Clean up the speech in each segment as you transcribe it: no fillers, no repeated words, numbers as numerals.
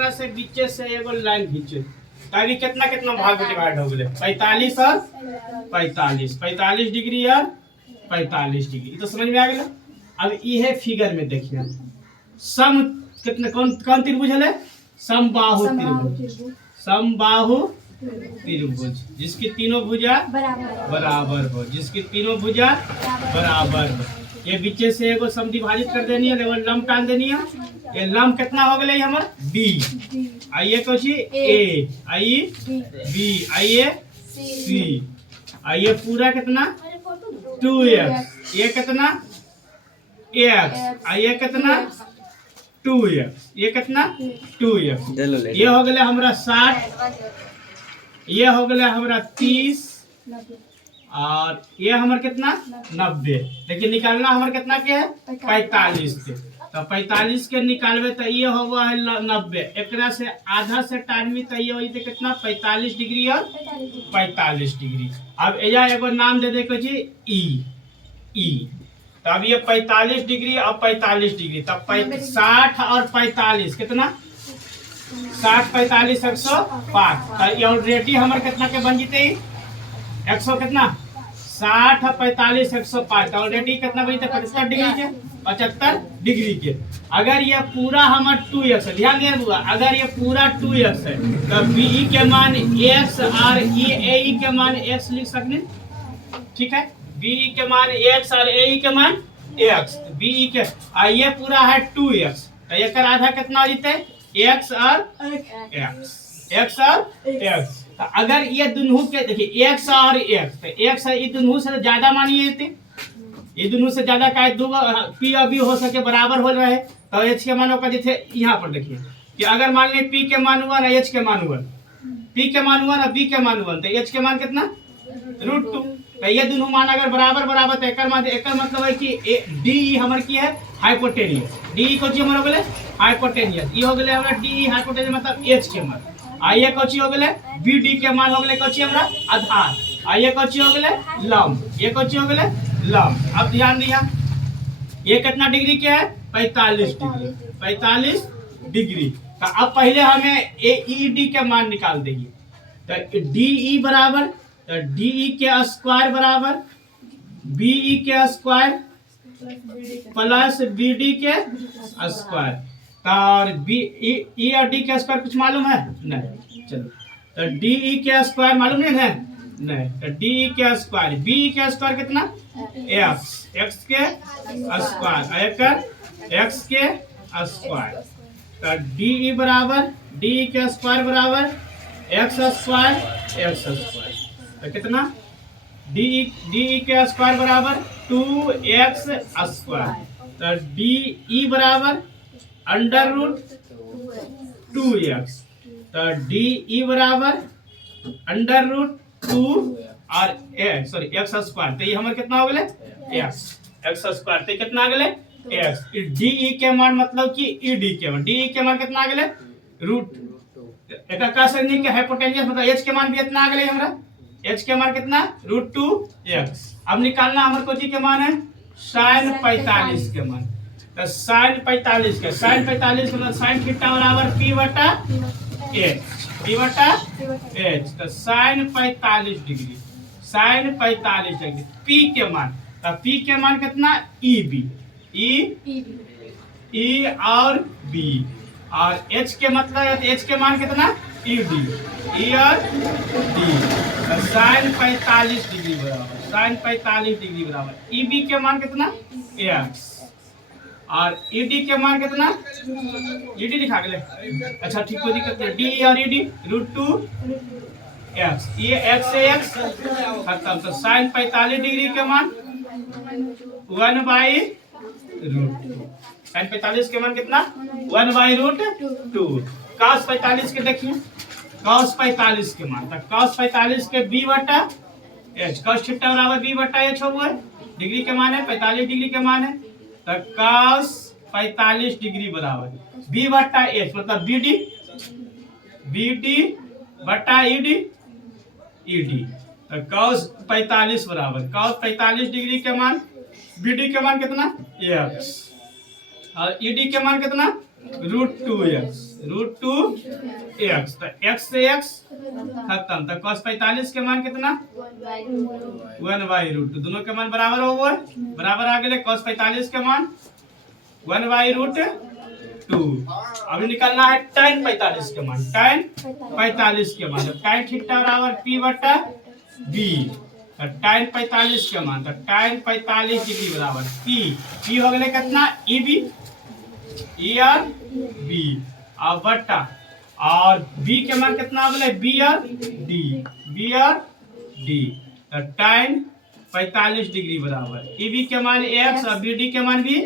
एकरा से बीचे से एगो लाइन खींचे ताकि कितना कितना भाग में डिवाइड हो गए 45 और 45 45 डिग्री और 45 डिग्री। तो समझ में आ गया। अब ये फिगर में देखिए सम कितने कौन कौन त्रिभुज है समबाहु त्रिभुज। समबाहु त्रिभुज जिसकी तीनों भुजा बराबर हो, जिसकी तीनों भुजा बराबर हो। ये बीचे से एगो समद्विभाजित कर देनी है, लंब टान देनी है। ये लंब कितना हो गया हमार बी, आइए कोची ए, आई बी, आइए सी, आइए पूरा कितना 2x, ये कितना x, आइए कितना 2x, ये कितना 2x, ये हो गया हमारा 60, ये हो गया हमारा 30 और ये हमार कितना 90। लेकिन निकालना हमार कितना के है 45 के। तो 45 के निकालबे तो ये होगा है 90, एकरा से आधा से टानवी तो ये होते कितना 45 डिग्री और 45 डिग्री। अब एजा एगो नाम दे दे को जी ई। तो अब ये 45 डिग्री और 45 डिग्री, तब 60 और 45 कितना 60 45 105। तो ये ऑलरेडी हमारे कितना के बन जीते 100 कितना 60 45 105 ऑलरेडी कितना बन जीते 75 डिग्री के 75 डिग्री के। अगर ये पूरा हमारा 2x है, ध्यान दिया बुआ, अगर ये पूरा 2x है तो BE के मान x और AE के मान x लिख सकते, ठीक है। BE के मान x और AE के मान x, BE के ये पूरा है 2x तो एक आधा कितना जीते x और x और x। तो अगर ये दोनों के देखिए x और x, तो x है ये दोनों से ज्यादा मानिए थे, ये दोनों से ज्यादा का दो p अभी हो सके बराबर हो रहे तो h के मान होगा जैसे यहाँ पर देखिए कि अगर मान ली p के मान 1 और h के मान 1, p के मान 1 और b के मान 1 तो h के मान कितना √2। तो ये दोनों मान अगर बराबर बराबर तो एक मतलब है कि डी हमारे की है हाइपोटेनियस, डी को जी हमारे हो गए हाइपोटेनियस, ये हो गए हमारा डी हाइपोटेनियस मतलब एच के मान। आइए कोची हो गए बी डी के मान हो गए कोची हमारा आधार, आइए कोची हो गए लंब, ये कोची हो गए लंब। अब ध्यान दिया ये कितना डिग्री के है 45 डिग्री, 45 डिग्री। तो अब पहले हमें ए डी के मान निकाल देंगे। तो डी बराबर तो डी के स्क्वायर बराबर बीई के स्क्वायर प्लस बी डी के स्क्वायर। और ई और डी के स्क्वायर कुछ मालूम है नहीं, चलो तो डी ई के स्क्वायर मालूम नहीं है नहीं, तो डी ई के स्क्वायर बी के स्क्वायर कितना एक्स के स्क्वायर एक्स के स्क्वायर। तो डी ई बराबर डी ई के स्क्वायर बराबर एक्स स्क्वायर तो कितना डी के स्क्वायर बराबर 2x स्क्वायर। तो डी ई बराबर √2x, तो डी ई बराबर √2 और एक्स स्क्वायर। तो ये हमारे कितना हो गए एक्स स्क्वायर, तो कितना आ गए एक्स। डी ई के मान मतलब कि ई डी के मान, डी ई के मान कितना आ गए एक कह सकते हैं कि हाइपोटेनियस मतलब एच के मान भी इतना आ गए हमारा, एच के मान कितना √2x। अब निकालना हमारे को जी के मान है sin 45 के मान। तो sin 45 के sin 45 मतलब sin थीटा बराबर p बटा h। तो sin 45 degree sin 45 degree p के मान, तो p के मान कितना e और b और h के मतलब h के मान कितना e और d। sin 45 डिग्री बराबर sin 45 डिग्री बराबर EB के मान कितना x और ED के मान कितना ED लिखा गए, अच्छा ठीक कोई दिक्कत नहीं। D और ED √2x, ये x से x खत्म। तो sin 45 डिग्री के मान 1/√2, sin 45 के मान कितना 1/√2। cos 45 के देखिए cos 45 के मान, तो cos 45 के b बटा h, cos थीटा बराबर b बटा h हो गए, डिग्री के मान है 45 डिग्री के मान है। तो cos 45 डिग्री बराबर b बटा h मतलब bd बटा ed। तो cos 45 बराबर cos 45 डिग्री के मान bd के मान कितना x और ed के मान कितना √2x तो x से x खत्म। तो cos 45 के मान कितना 1/√2 दोनों के मान बराबर हो गए बराबर आ गए। cos 45 के मान 1/√2। अभी निकालना है tan 45 के मान tan 45 के मान tan थीटा बराबर p/b tan 45 के मान तो tan 45 डिग्री बराबर p हो गए कितना EB ERB और बट्टा और B के मान कितना हो गए BRD तो tan 45 डिग्री बराबर EB के मान x और BD के मान भी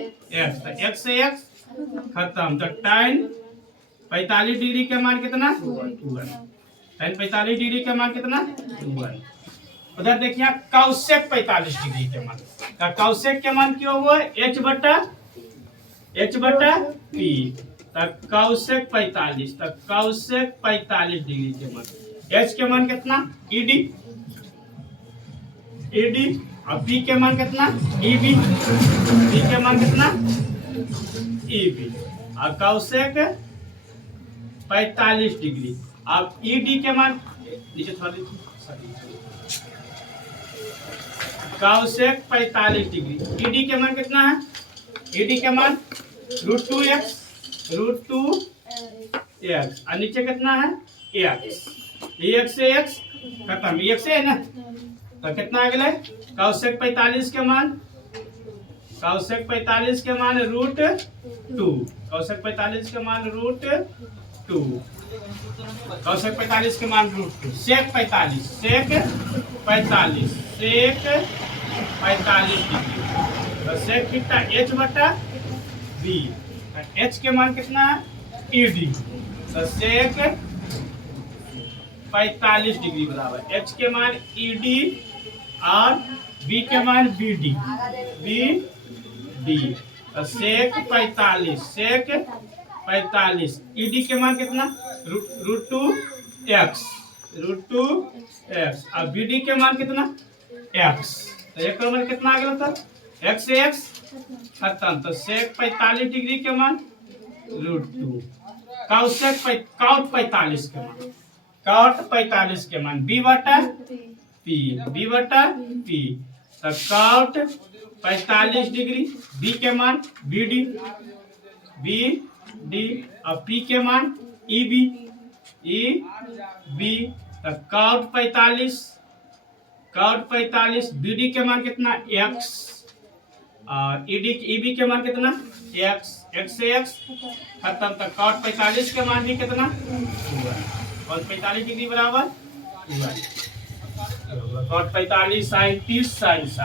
x तो x से x खत्म। तो tan 45 डिग्री के मान कितना 1 tan 45 डिग्री के मान कितना 1। उधर देखिए cosec 45 डिग्री के मान का cosec के मान क्यों हुआ h/p तक cosec 45 तक cosec 45 डिग्री के मान h के मान कितना ED और p के मान कितना EB p के मान कितना EB और cosec 45 डिग्री अब ED के मान नीचे थोड़ा cosec 45 डिग्री ED के मान कितना है ED के मान √2x और नीचे कितना है x से x खत्म x से है ना तो कितना आ गया cosec 45 के मान cosec 45 के मान √2 cosec 45 के मान √2 cosec 45 के मान √2 sec 45 डिग्री तो sec थीटा h/b h के मान कितना है ED तो sec 45 डिग्री बराबर h के मान ED और b के मान BD तो sec 45 ED के मान कितना √2x और BD के मान कितना x तो एक मान कितना आ गया था x से x खत्म। तो sec 45 डिग्री के मान √2 cosec 45 के मान cot 45 के मान b/p तो cot 45 डिग्री b के मान BD और p के मान EB तो cot 45 BD के मान कितना x और EB के मान कितना x से x खत्म। तो cot 45 के मान भी कितना 1 45 डिग्री बराबर 1 cot 45 sin 30 sin 60